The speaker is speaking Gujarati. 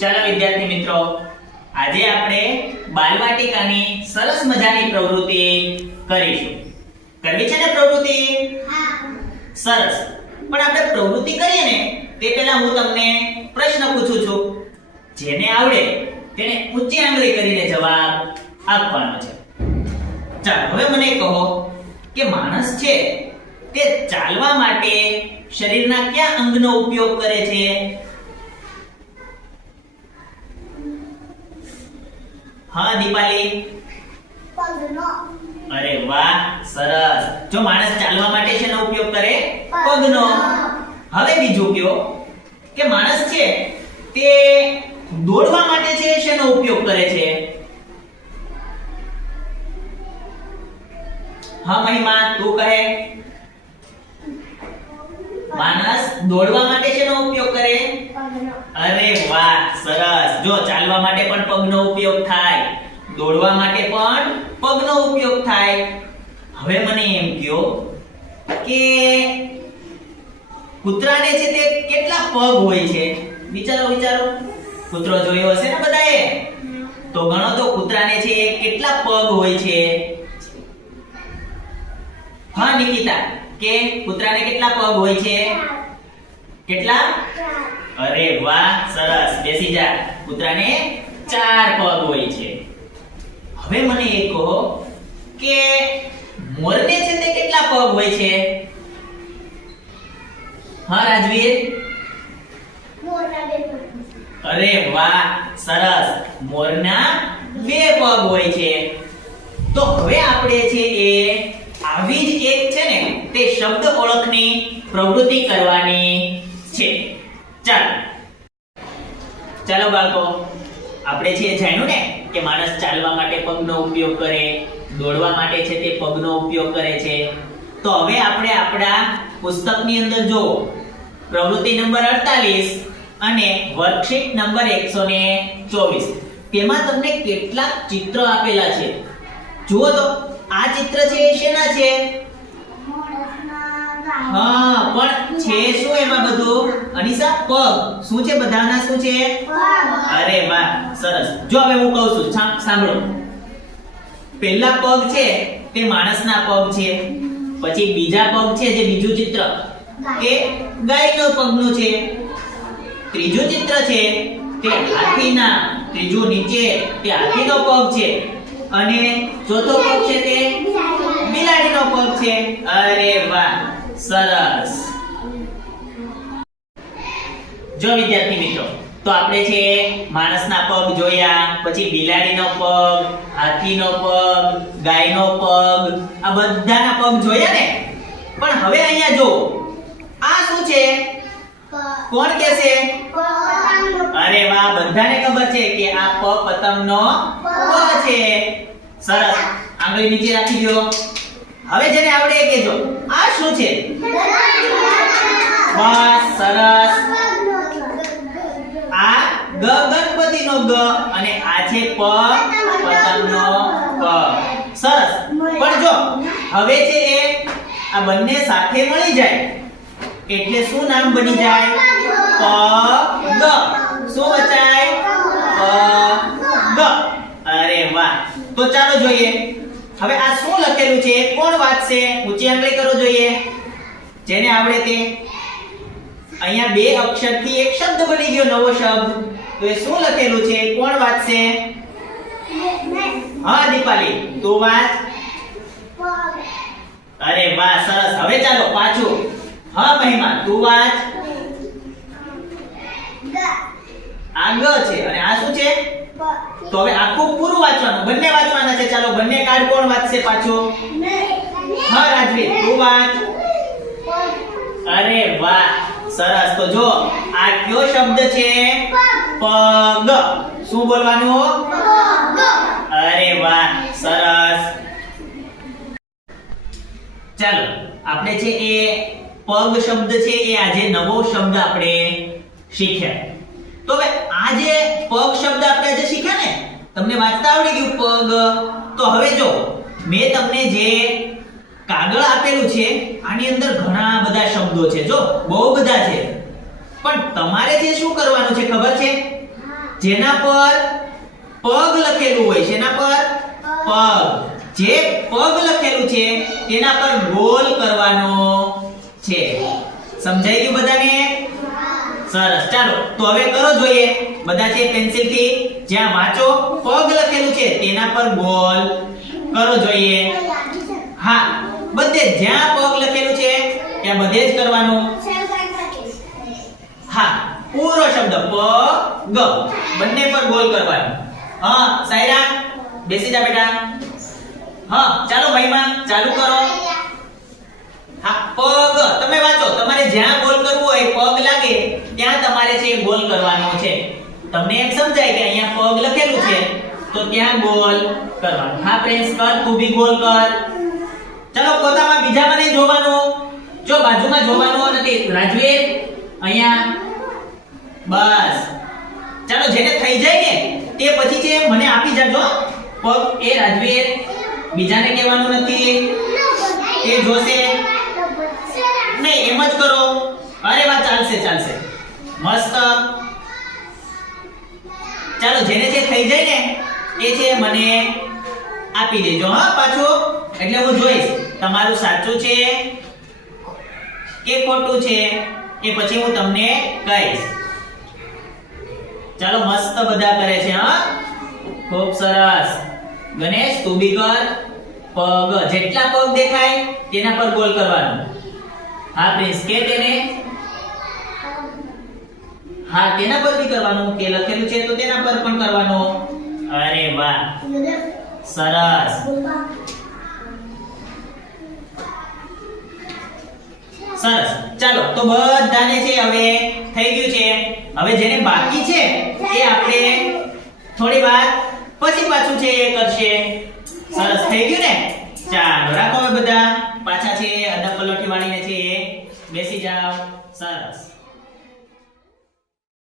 ચાલો વિદ્યાર્થી મિત્રો, આજે આપણે બાલવાટિકાની સરસ મજાની પ્રવૃત્તિ કરીશું. કરવી છે ને પ્રવૃત્તિ? હા. સરસ. પણ આપણે પ્રવૃત્તિ કરીએ ને તે પહેલા હું તમને પ્રશ્ન પૂછું છું. જેને આવડે તેને ઊંચી આંગળી કરીને જવાબ આપવાનો છે. ચાલો હવે મને કહો કે માણસ છે તે ચાલવા માટે શરીરના કયા અંગનો ઉપયોગ કરે છે? હા દીપાલી. પગનો. અરે વાહ, સરસ. જો માણસ ચાલવા માટે શેનો ઉપયોગ કરે? પગનો. હવે બીજું કયો કે માણસ છે તે દોડવા માટે છે શેનો ઉપયોગ કરે છે? હા મહિમા, તું કહે. માણસ દોડવા માટે શેનો ઉપયોગ કરે? પગનો. અરે વાહ, સરસ. જો ચાલવા માટે પણ પગનો ઉપયોગ થાય, દોડવા માટે પણ પગનો ઉપયોગ થાય. હવે મને એમ કહો કે કૂતરાને છે તે કેટલા પગ હોય છે? વિચારો. કૂતરો જોયો હશે ને બધાએ? તો ગણો તો કૂતરાને છે કેટલા પગ હોય છે? હા નિકિતા, કે કૂતરાને કેટલા પગ હોય છે? કેટલા? અરે વાહ, સરસ. બેસી જા. કૂતરાને 4 પગ હોય છે. હવે મને એ કહો કે મોરને છે તે કેટલા પગ હોય છે? હા રાજવીર. મોરના બે પગ. અરે વાહ, સરસ. મોરના 2 પગ હોય છે. તો હવે આપણે છે એ આવી જ એક છે ને તે શબ્દ ઓળખની પ્રવૃત્તિ કરવાની છે. ચાલો બાળકો, આપણે છે જાણ્યું ને કે માણસ ચાલવા માટે પગનો ઉપયોગ કરે, દોડવા માટે છે તે પગનો ઉપયોગ કરે છે. તો હવે આપણે આપણા પુસ્તકની અંદર જો પ્રવૃત્તિ નંબર 48 અને વર્કશીટ નંબર 124, તેમાં તમને કેટલાક ચિત્ર આપેલા છે. જુઓ તો આ ચિત્ર છે એ શેના છે? હા, પણ છે શું એમાં બધું? અનિશા, પગ. શું છે બધાના? શું છે? અરે વાહ, સરસ. જો હવે હું કહું છું, સાંભળો. પહેલા પગ છે તે માણસના પગ છે. પછી બીજા પગ છે, જે બીજું ચિત્ર તે ગાયનો પગનું છે. ત્રીજું ચિત્ર છે તે હાથીના, ત્રીજું નીચે તે હાથીનો પગ છે. અને ચોથો પગ છે તે બિલાડીનો પગ છે. અરે વાહ, સરસ. જો વિદ્યાર્થી મિત્રો, તો આપણે છે માણસના પગ જોયા, પછી બિલાડીનો પગ, હાથીનો પગ, ગાયનો પગ, આ બધાના પગ જોયા ને? પણ હવે અહીંયા જો આ શું છે? કોણ કહેશે? અરે વાહ, બધાને ખબર છે કે આ પતંગનો પ છે. સરસ. આંગળી નીચે રાખી દો. હવે જેને આવડે એ કહેજો, આ શું છે? બસ, સરસ. આ ગણપતિનો ગ અને આ છે પતંગનો પ. સરસ. પણ જો હવે છે એ આ બંને સાથે મળી જાય એટલે શું નામ બની જાય? પગ. શું બચાય? પગ. અરે વાહ. તો ચાલો જોઈએ હવે આ શું લખેલું છે, કોણ વાંચશે? ઊંચી આંગળી કરો જોઈએ, જેને આવડે તે. અહીંયા 2 અક્ષરથી એક શબ્દ બની ગયો, નવો શબ્દ. તો એ શું લખેલું છે, કોણ વાંચશે? હા દીપાલી, તું વાંચ. અરે વાહ, સરસ. હવે ચાલો પાછું. હા મહિમા, તું વાંચ. આ ગ છે અને આ શું છે? તો હવે આખું પૂરું વાંચવાનું, બંને વાંચવાના છે. ચાલો બંને કાર્ડ કોણ વાંચશે પાછું? હા રાજવીર, તું વાંચ. અરે વાહ, સરસ. તો જો આ કયો શબ્દ છે? પગ. શું બોલવાનું? અરે વાહ, સરસ. ચાલો આપણે છે એ પગ શબ્દ છે એ આજે નવો શબ્દ આપણે શીખ્યા. તો હવે આ જે પગ શબ્દ આપણે આજે શીખ્યા ને, તમને વાંચતા આવડી ગયું પગ. તો હવે જો મેં તમને જે કાગળ આપેલું છે આની અંદર ઘણા બધા શબ્દો છે. જો બહુ બધા છે, પણ તમારે જે શું કરવાનું છે ખબર છે? જેના પર પગ લખેલું હોય છે, એના પર પગ, જે પગ લખેલું છે તેના પર ગોલ કરવાનો છે. સમજાઈ ગયું બધાને? સરસ. ચાલો તો હવે કરો જોઈએ બધા છે પેન્સિલ થી, જ્યાં વાંચો પગ લખેલું છે તેના પર ગોલ કરો જોઈએ. હા, બધે જ્યાં પગ લખેલું છે ત્યાં બધે જ કરવાનું. હા, પૂરો શબ્દ પગ, બંને પર ગોલ કરવાનું. હા સાયરા, બેસી જા બેટા. હા ચાલો મહિમા, ચાલુ કરો. હા, પગ તમે વાંચો, તમારે જ્યાં ગોલ કરવું હોય પગ લાગે ત્યાં તમારે છે ગોલ કરવાનો છે. તમને એમ સમજાય કે અહીંયા પગ લખેલું છે તો ત્યાં ગોલ કરવાનો. હા પ્રિન્સ, કર તું બી ગોલ કર. ચાલો પોતામાં બીજામાં નહીં જોવાનું, જો બાજુમાં જોવાનું નથી. રાજવીર અહીંયા, બસ. ચાલો જેને થઈ જાય ને તે પછી છે મને આપી જાજો પગ. એ રાજવીર, બીજાને કહેવાનું નથી, એ જોશે નહીં, એમ જ કરો. અરે વાહ, ચાલશે ચાલશે, મસ્ત. ચાલો જેને જે થઈ જાય ને એ છે મને આપી દેજો. હા પાછું, એટલે હું જોઈશ તમારું સાચું છે કે ખોટું છે એ પછી હું તમને કહીશ. ચાલો મસ્ત બધા કરે છે. હા ખૂબ સરસ. ગણેશ તું બી કર. પગ, જેટલા પગ દેખાય તેના પર ગોલ કરવાનું. હા પ્રિન્સ, કે તેને, હા તેના પર બી કરવાનું, કે લખેલું છે તો તેના પર પણ કરવાનું. અરે વાહ, સરસ. સરસ. ચાલો તો બધાને છે હવે થઈ ગયું છે. હવે જેને બાકી છે એ આપણે થોડી વાર પછી પાછું છે એ કરશે. સરસ, થઈ ગયું ને? ચાલો રાખો હવે બધા પાછા છે અડધા પલોઠી વાળીને છે બેસી જાઓ. સરસ.